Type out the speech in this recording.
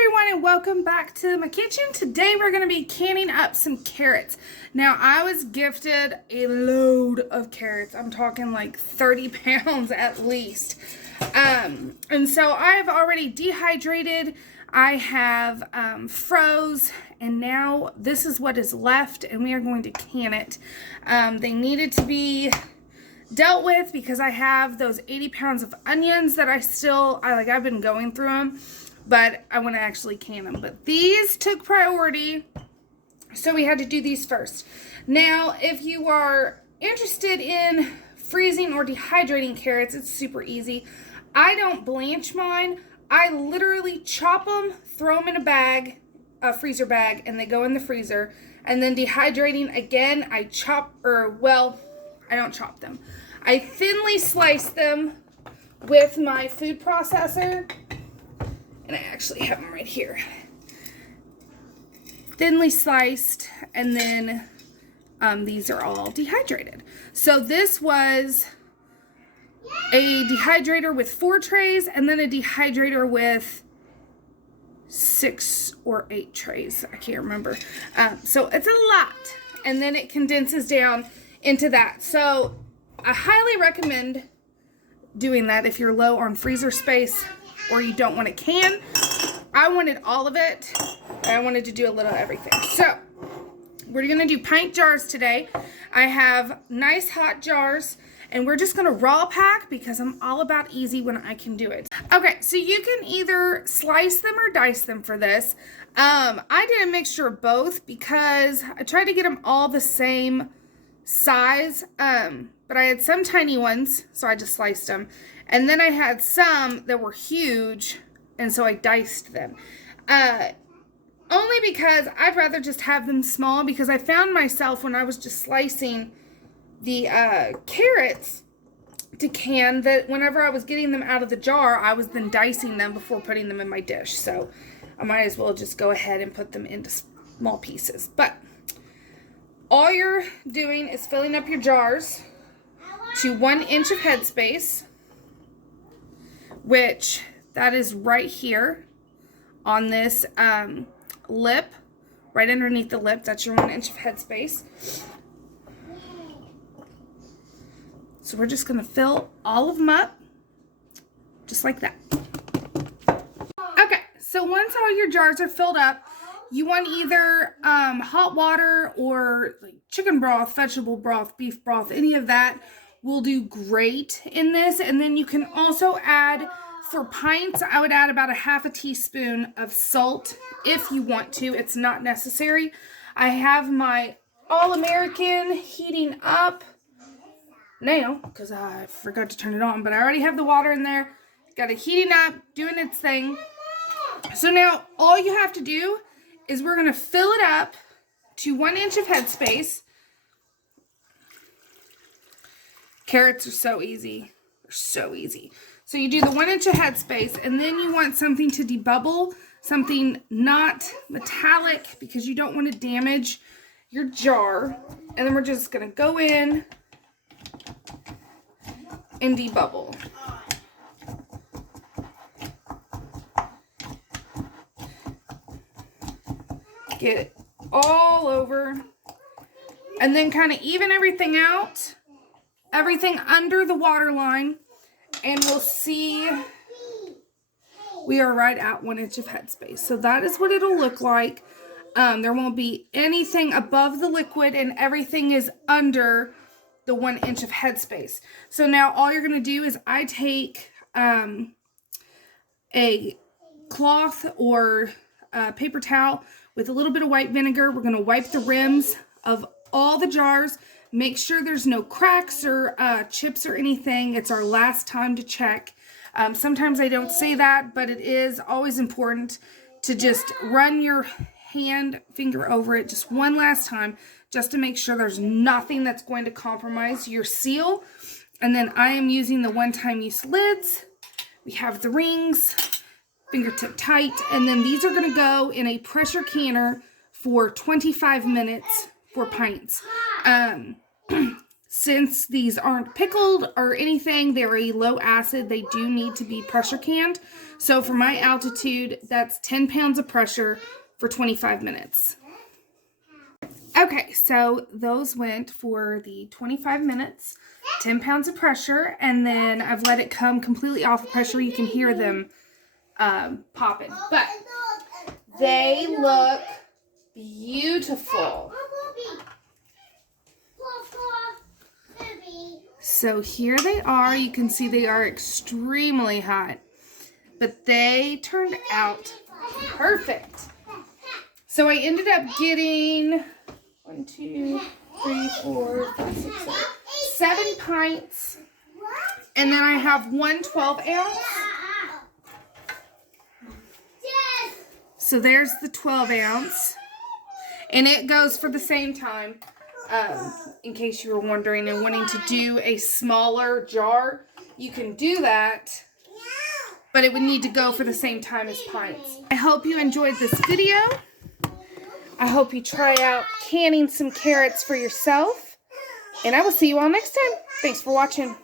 everyone, and welcome back to my kitchen. Today we're going to be canning up some carrots. Now I was gifted a load of carrots. I'm talking like 30 pounds at least. And so I've already dehydrated. I have froze, and now this is what is left, and we are going to can it. They needed to be dealt with because I have those 80 pounds of onions that I've been going through them, but I want to actually can them. But these took priority, so we had to do these first. Now, if you are interested in freezing or dehydrating carrots, it's super easy. I don't blanch mine. I literally chop them, throw them in a bag, a freezer bag, and they go in the freezer. And then dehydrating again, I don't chop them. I thinly slice them with my food processor. And I actually have them right here. Thinly sliced, and then these are all dehydrated. So this was a dehydrator with 4 trays, and then a dehydrator with 6 or 8 trays. I can't remember. So it's a lot. And then it condenses down into that. So I highly recommend doing that if you're low on freezer space or you don't want to can. I wanted all of it. I wanted to do a little of everything. So we're going to do pint jars today. I have nice hot jars, and we're just going to raw pack because I'm all about easy when I can do it. Okay, so you can either slice them or dice them for this. I did a mixture of both because I tried to get them all the same size, but I had some tiny ones, so I just sliced them. And then I had some that were huge, and so I diced them. Only because I'd rather just have them small, because I found myself when I was just slicing the carrots to can, that whenever I was getting them out of the jar, I was then dicing them before putting them in my dish. So I might as well just go ahead and put them into small pieces. But all you're doing is filling up your jars to 1 inch of headspace, which that is right here on this lip, right underneath the lip. That's your 1 inch of headspace. So we're just going to fill all of them up, just like that. Okay, so once all your jars are filled up, you want either hot water or like chicken broth, vegetable broth, beef broth, any of that will do great in this. And then you can also add, for pints, I would add about a ½ teaspoon of salt if you want to. It's not necessary. I have my All-American heating up now because I forgot to turn it on, but I already have the water in there. Got it heating up, doing its thing. So now all you have to do is we're going to fill it up to 1 inch of headspace. Carrots are so easy. They're so easy. So you do the 1 inch of headspace, and then you want something to debubble, something not metallic, because you don't want to damage your jar. And then we're just going to go in and debubble. Get it all over, and then kind of even everything out, everything under the water line, and we'll see we are right at 1 inch of headspace. So that is what it'll look like. There won't be anything above the liquid, and everything is under the 1 inch of headspace. So now all you're going to do is I take a cloth or paper towel with a little bit of white vinegar. We're going to wipe the rims of all the jars. Make sure there's no cracks or chips or anything. It's our last time to check. Sometimes I don't say that, but it is always important to just run your finger over it just one last time, just to make sure there's nothing that's going to compromise your seal. And then I am using the one-time use lids. We have the rings, fingertip tight, and then these are going to go in a pressure canner for 25 minutes for pints. Since these aren't pickled or anything, they're a low acid, they do need to be pressure canned. So for my altitude, that's 10 pounds of pressure for 25 minutes. Okay, so those went for the 25 minutes, 10 pounds of pressure, and then I've let it come completely off of pressure. You can hear them popping, but they look beautiful. So here they are. You can see they are extremely hot, but they turned out perfect. So I ended up getting 1, 2, 3, 4, 5, 6, 7 pints, and then I have 1 12-ounce. So there's the 12-ounce, and it goes for the same time. In case you were wondering and wanting to do a smaller jar, you can do that, but it would need to go for the same time as pints. I hope you enjoyed this video. I hope you try out canning some carrots for yourself, and I will see you all next time. Thanks for watching.